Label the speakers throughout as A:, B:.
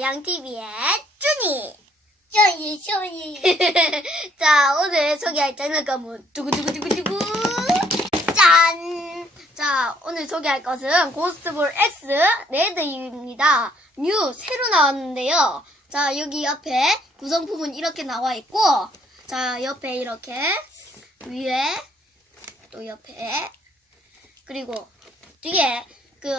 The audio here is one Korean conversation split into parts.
A: 양TV의 준이!
B: 쇼이 쇼이
A: 자, 오늘 소개할 장난감은 두구두구두구두구! 짠! 자, 오늘 소개할 것은 고스트볼 X 레드입니다. 뉴, 새로 나왔는데요. 자, 여기 옆에 구성품은 이렇게 나와 있고, 자, 옆에 이렇게, 위에, 또 옆에, 그리고 뒤에 그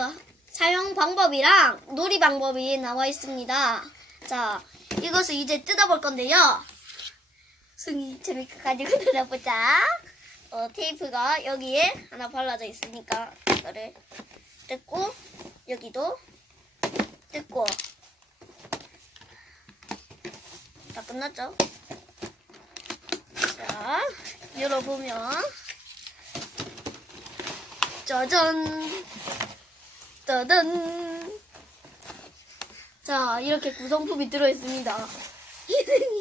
A: 사용 방법이랑 놀이 방법이 나와 있습니다. 자, 이것을 이제 뜯어볼 건데요. 승희 재밌게 가지고 놀아보자. 어, 테이프가 여기에 하나 발라져 있으니까 이거를 뜯고 여기도 뜯고 다 끝났죠? 자, 열어보면 짜잔 짜잔 자, 이렇게 구성품이 들어있습니다.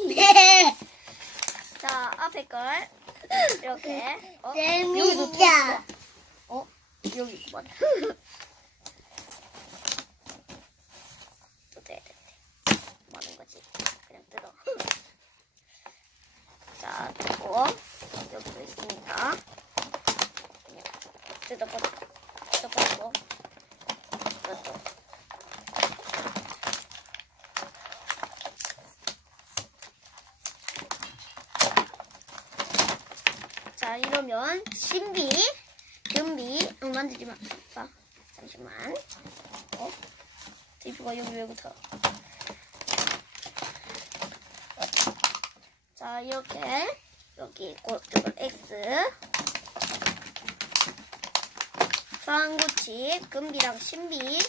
B: 네
A: 자, 앞에 걸 이렇게 어?
B: 재밌다.
A: 여기도 테이프가. 어? 여기 있구만. 또 돼야 되는데. 많은 거지. 그냥 뜯어. 자, 뜯고 여기도 있습니다. 그냥 뜯어버리고 뜯어버리고 이것도 자, 이러면 신비, 금비, 어, 만지지 마. 봐. 잠시만. 어? 테이프가 여기 왜 붙어? 자, 이렇게 여기 고스트볼 X 소환구치, 금비랑 신비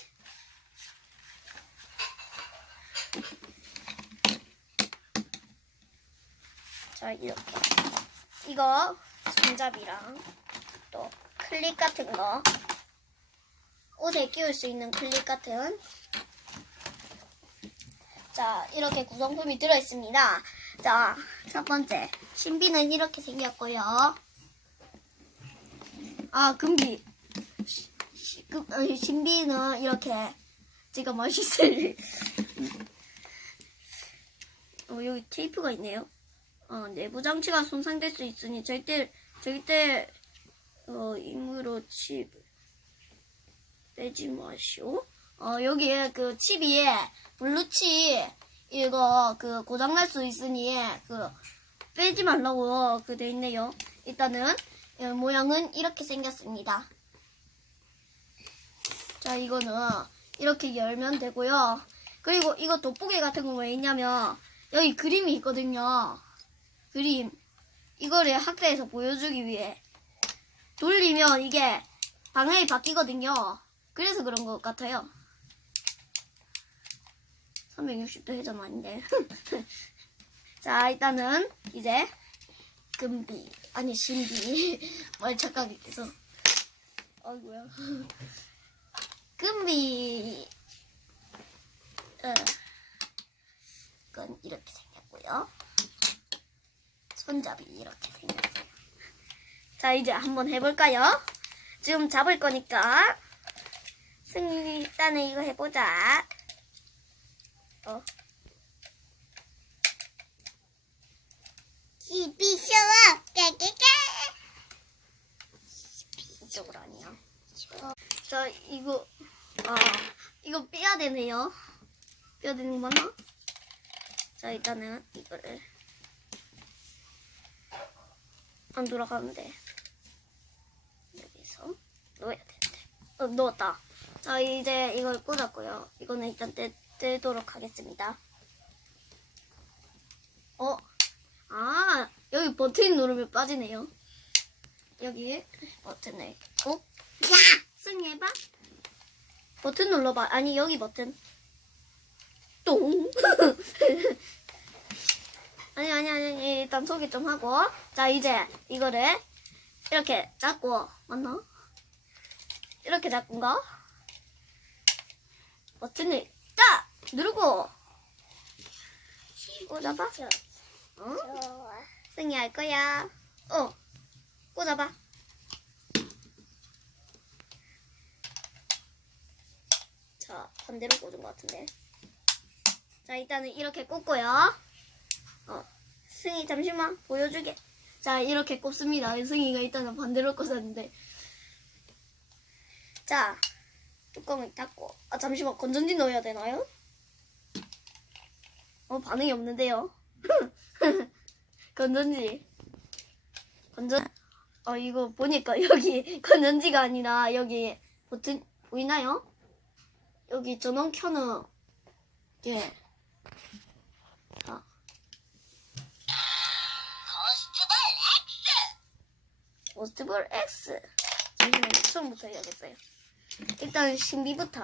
A: 자, 이렇게 이거 손잡이랑 또 클립 같은 거. 옷에 끼울 수 있는 클립 같은. 자 이렇게 구성품이 들어있습니다. 자 첫 번째. 신비는 이렇게 생겼고요. 아 금비. 시- 어, 신비는 이렇게 지금 멋있을. 어, 여기 테이프가 있네요. 어, 내부 장치가 손상될 수 있으니 절대 절대 어, 임으로 칩 빼지 마시오. 어, 여기에 그칩 위에 블루칩 이거 그 고장 날 수 있으니 그 빼지 말라고 그 돼 있네요. 일단은 이 모양은 이렇게 생겼습니다. 자, 이거는 이렇게 열면 되고요. 그리고 이거 돋보기 같은 거왜 있냐면 여기 그림이 있거든요. 그림 이거를 학교에서 보여주기 위해 돌리면 이게 방향이 바뀌거든요. 그래서 그런 것 같아요. 360도 회전 아닌데. 자, 일단은 이제 금비 아니 신비 말 착각해서 아이고야. 금비 어. 이건 이렇게 생겼고요. 손잡이 이렇게 생겼어요. 자, 이제 한번 해볼까요? 지금 잡을 거니까. 승리, 일단은 이거 해보자. 어,
B: 쇼와 깨깨깨
A: 이쪽으로 아니야. 어, 자, 이거, 아, 이거 빼야 되네요. 빼야 되는 거 맞나? 자, 일단은 이거를. 안 돌아가는데. 여기서 넣어야 되는데. 어, 넣었다. 자, 이제 이걸 꽂았고요. 이거는 일단 떼, 떼도록 하겠습니다. 어? 아, 여기 버튼 누르면 빠지네요. 여기 버튼을. 어?
B: 야
A: 승해봐. 버튼 눌러봐. 아니, 여기 버튼. 똥. 아니, 아니, 아니. 일단 소개 좀 하고. 자, 이제 이거를 이렇게 잡고, 맞나? 이렇게 잡은가? 버튼을 딱! 누르고. 꽂아봐. 어?
B: 좋아
A: 승희 할 거야. 어. 꽂아봐. 자, 반대로 꽂은 것 같은데. 자, 일단은 이렇게 꽂고요. 어, 승희 잠시만 보여주게. 자, 이렇게 꼽습니다. 승희가 일단은 반대로 꽂았는데. 자, 뚜껑을 닫고. 아, 잠시만 건전지 넣어야 되나요? 어, 반응이 없는데요. 건전지. 건전, 어, 이거 보니까 여기 건전지가 아니라 여기 버튼 보이나요? 여기 전원 켜는 게. 포스트볼 X. 잠시만요. 처음부터 해야겠어요. 일단 신비부터.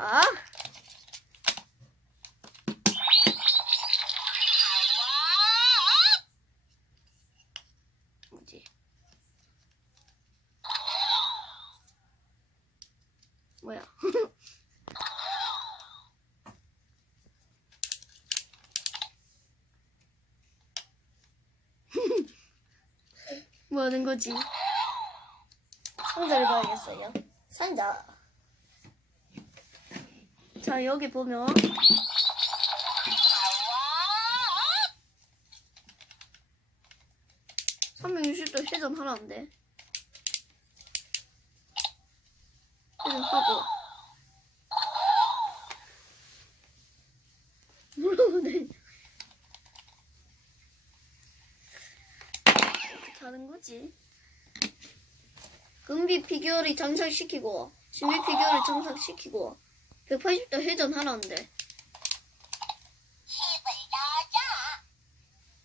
A: 뭐지? 뭐야? 뭐 하는 거지? 상자를 봐야겠어요. 상자. 자, 여기 보면. (360도) 회전하라는데 회전하고 돼 어떻게 하는 거지 금비 피규어를 장착시키고 신비 피규어를 장착시키고 180도 회전하라는데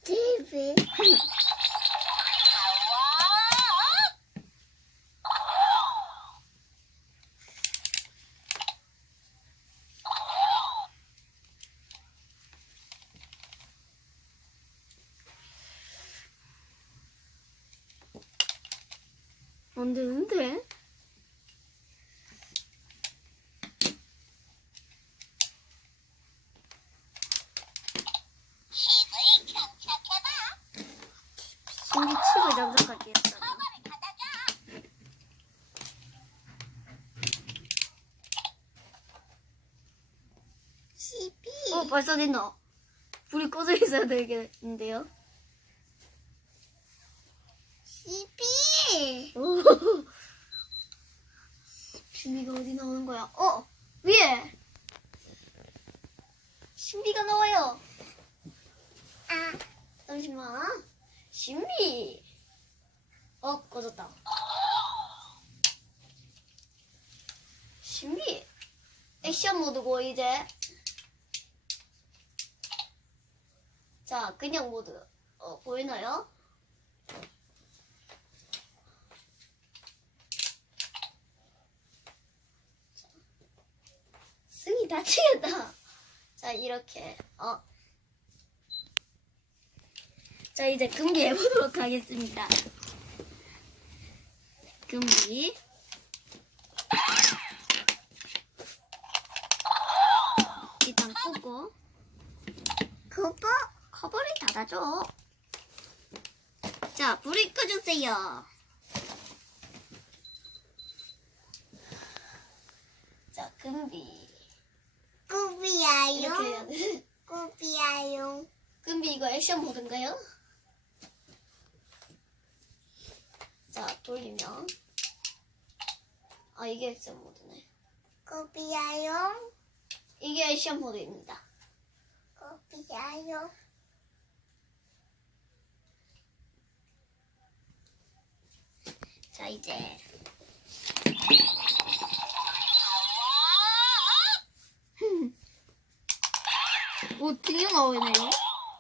B: TV.
A: 안 되는데? 신기 칩을 장착하기 했잖아.
B: TV.
A: 어, 벌써 됐나? 불이 꺼져 있어야 되겠는데요?
B: TV.
A: 오. 신비가 거야? 어! 위에! 신비가 나와요!
B: 아,
A: 잠시만. 신비! 어, 꺼졌다. 신비! 액션 모드고, 이제. 자, 그냥 모드. 어, 보이나요? 승이 다치겠다. 자, 이렇게, 어. 자, 이제 금비 해보도록 하겠습니다. 금비. 일단 꽂고,
B: 커버.
A: 커버를 닫아줘. 자, 불을 꺼주세요. 자, 금비. 이렇게
B: 꾸비야요.
A: 돼.
B: 꾸비야요.
A: 금비 이거 액션 모드인가요? 자, 돌리면. 아, 이게 액션 모드네.
B: 꾸비야요.
A: 이게 액션 모드입니다.
B: 꾸비야요.
A: 자, 이제. 오, 등이 나오네요.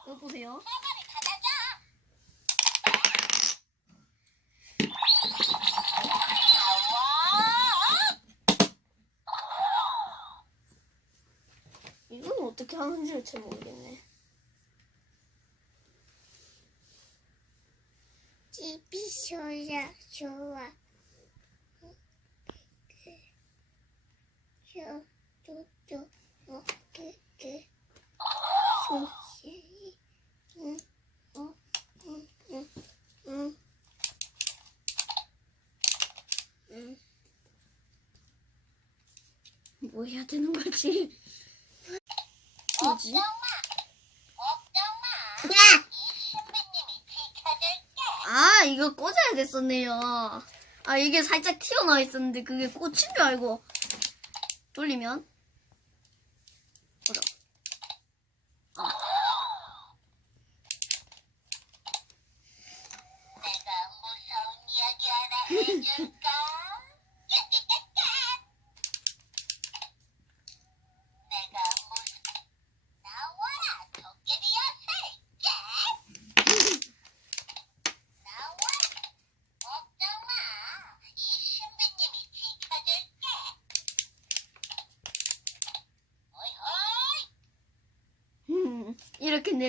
A: 이거 보세요. 이건 어떻게 하는지 잘 모르겠네.
B: 집이 좋아, 좋아. 저, 저, 저, 어,
A: 되는 거지. 뭐지? 아 이거 꽂아야 됐었네요. 아 이게 살짝 튀어나와 있었는데 그게 꽂힌 줄 알고 돌리면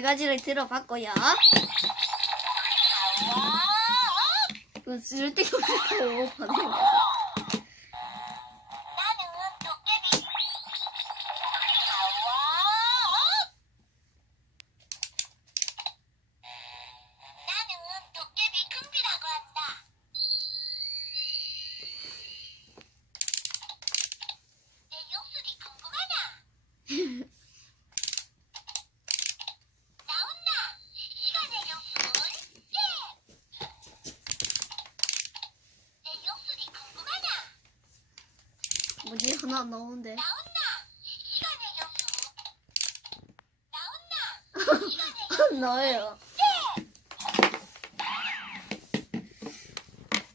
A: 이렇게 네 가지를 들어봤고요.
B: 나와
A: 이건 쓸데없고, 반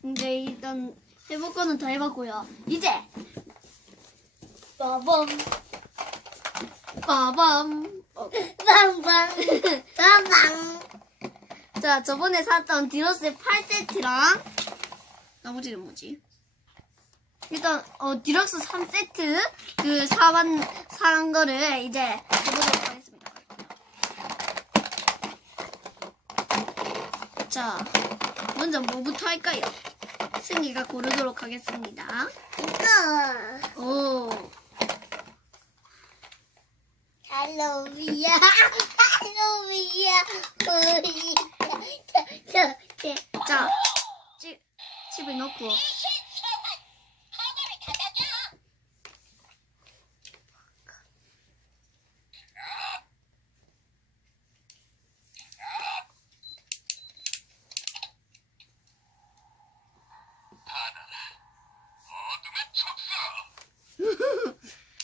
A: 이제 일단 해볼 거는 다 해봤고요. 이제 빠밤 빠밤 어,
B: 빵빵 빵빵
A: 자 저번에 샀던 디러스의 8세트랑 나머지는 뭐지? 일단 어 디럭스 3세트 그 사만 산 거를 이제 해보도록 하겠습니다. 자 먼저 뭐부터 할까요? 승희가 고르도록 하겠습니다.
B: 이거.
A: 오.
B: 할로위야 할로위야 우리 저저저
A: 자, 칩, 칩을 넣고
B: 하나를 받아줘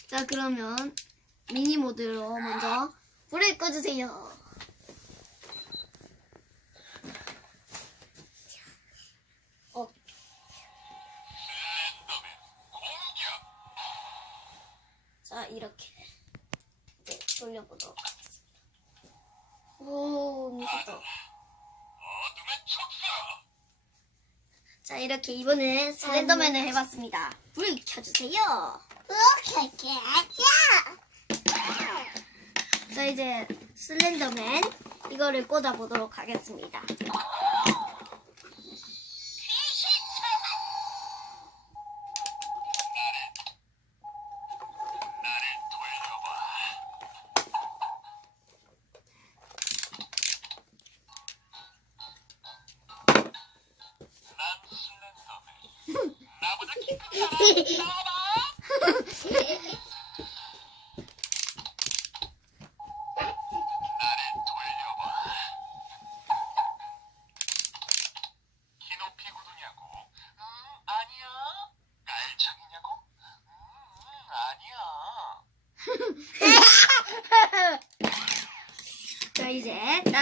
A: 자 그러면 미니 모드로 먼저 불을 꺼주세요. 어. 자 이렇게 이제 돌려보도록 하겠습니다. 오 무섭다. 자 이렇게 이번엔 슬렌더맨을 해봤습니다. 불 켜주세요.
B: 그렇게 하자
A: 자 이제 슬렌더맨 이거를 꽂아 보도록 하겠습니다.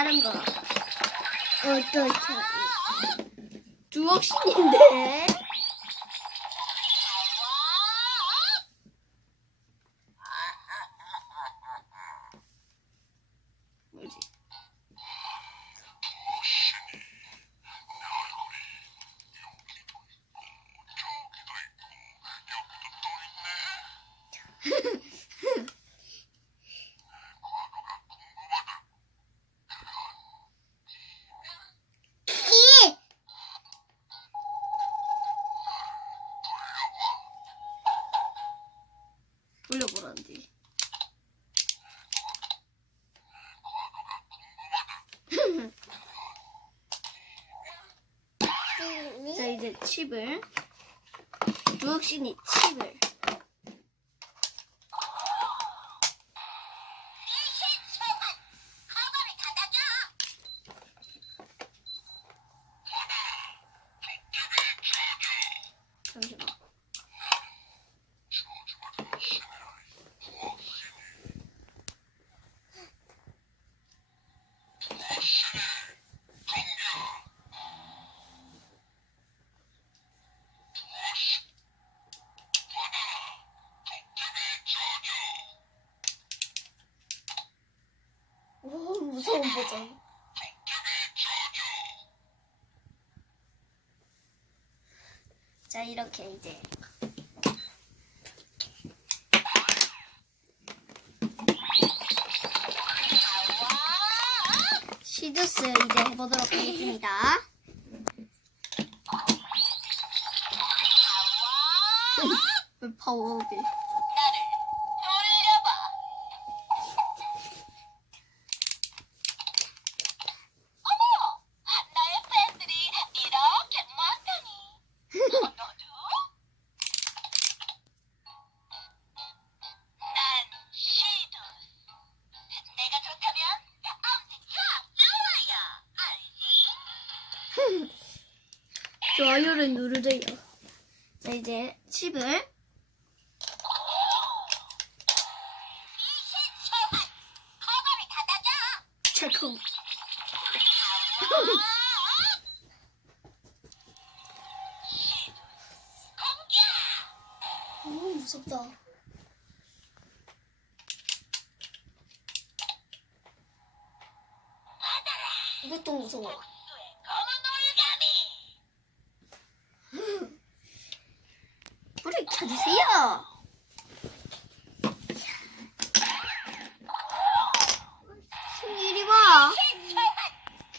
A: 다른 거.
B: 어떠셔
A: 두억신인데 10을. 6씩 10을.
C: 이렇게 이제. 시드스 이제 해보도록 하겠습니다. 왜 파워업 오, 무섭다. 이것도 무서워. 불을 켜주세요. 승일이 와.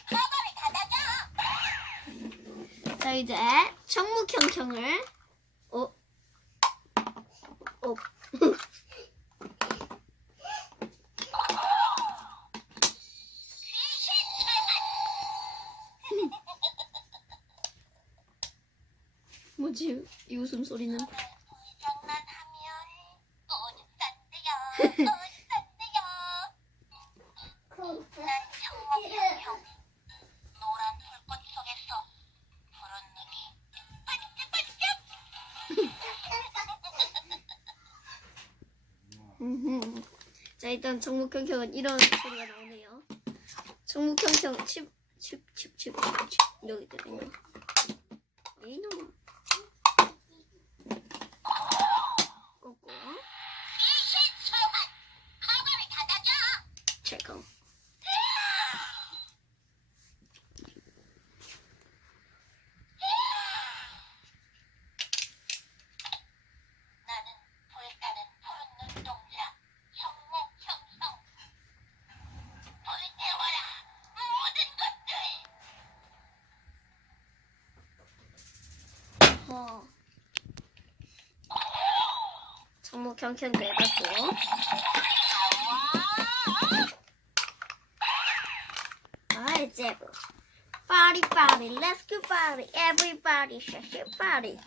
A: 커버를 닫아줘.
C: 자, 이제 청무경경을 어? 어? 뭐지? 이 웃음소리는? 중국 경형은 이런 소리가 나오네요. 중국 경형 경경도 해봤고. 아이, 제부. Party, party, let's go party, everybody, 샤샤 party.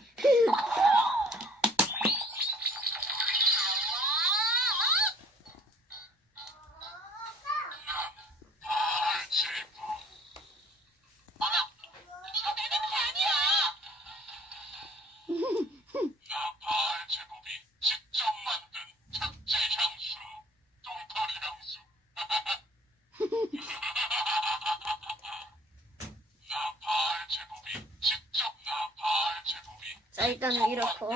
C: 일단은 이렇고.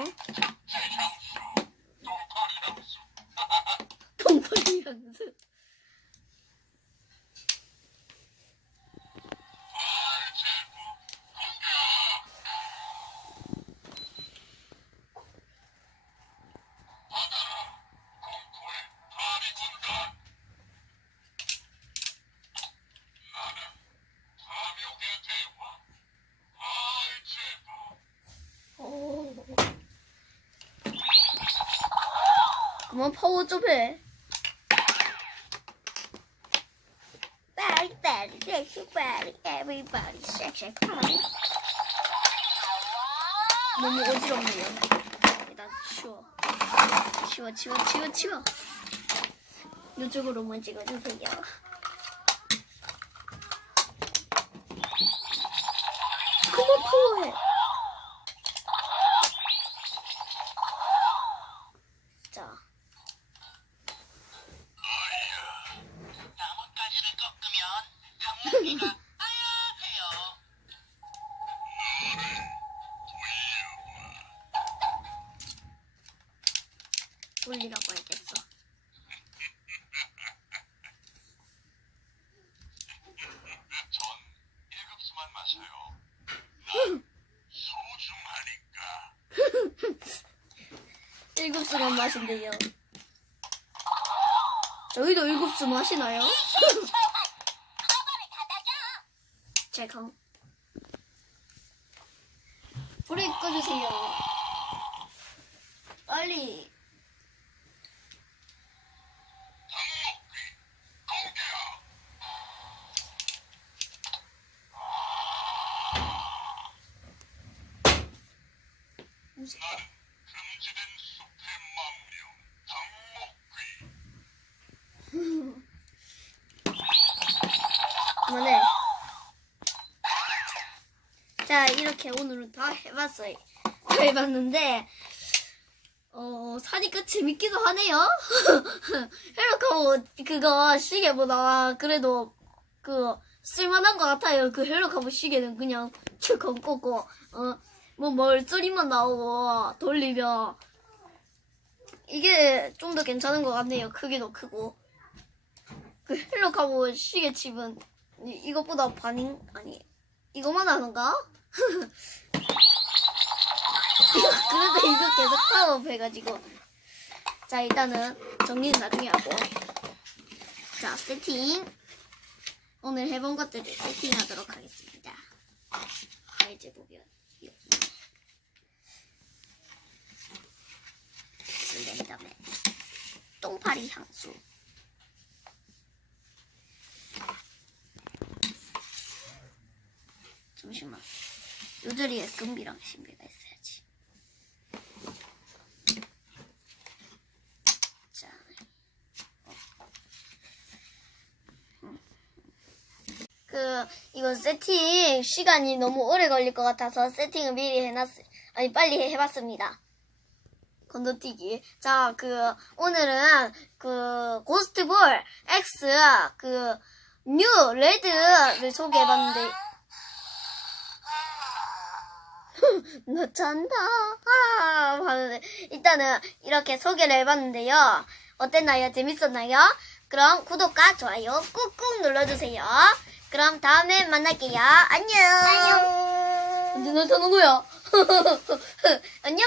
C: 그만 파워 좀 해. 너무 어지럽네요. 일단 치워. 치워, 치워, 치워, 치워. 이쪽으로만 찍어주세요. 그만 파워해.
A: 울리라고 해야겠어. 전 1급수만 마셔요. 1급술만 마신대요. 저희도 1급수 마시나요? 제가 불을 꺼주세요. 빨리.
D: 금지된 숲의 망령 당목귀
A: 그만해. 자, 이렇게 오늘은 다 해봤는데, 어, 사니까 재밌기도 하네요. 헬로카보 그거 시계보다 그래도 그 쓸만한 것 같아요. 그 헬로카보 시계는 그냥 철컹 꽂고, 어, 뭐 멀소리만 나오고 돌리면 이게 좀 더 괜찮은 것 같네요. 크기도 크고. 그 헬로카보 시계칩은 이- 이것보다 반인 아니 이거만 하는가? 그래도 이거 계속 파업 해가지고. 자 일단은 정리는 나중에 하고. 자 세팅. 오늘 해본 것들을 세팅하도록 하겠습니다. 자 이제 보면 여기 슬렌더맨 똥파리 향수. 잠시만. 요 자리에 금비랑 신비가 있어야지. 자. 어. 음. 그, 이거 세팅 시간이 너무 오래 걸릴 것 같아서 세팅을 미리 해놨, 아니, 빨리 해봤습니다. 건너뛰기. 자, 그, 오늘은 그, 고스트볼 X, 그, 뉴 레드를 소개해봤는데, 너 잔다. 아, 하는데 일단은 이렇게 소개를 해봤는데요. 어땠나요? 재밌었나요? 그럼 구독과 좋아요 꾹꾹 눌러주세요. 그럼 다음에 만날게요. 안녕.
B: 안녕.
A: 근데 너 누구야? 안녕.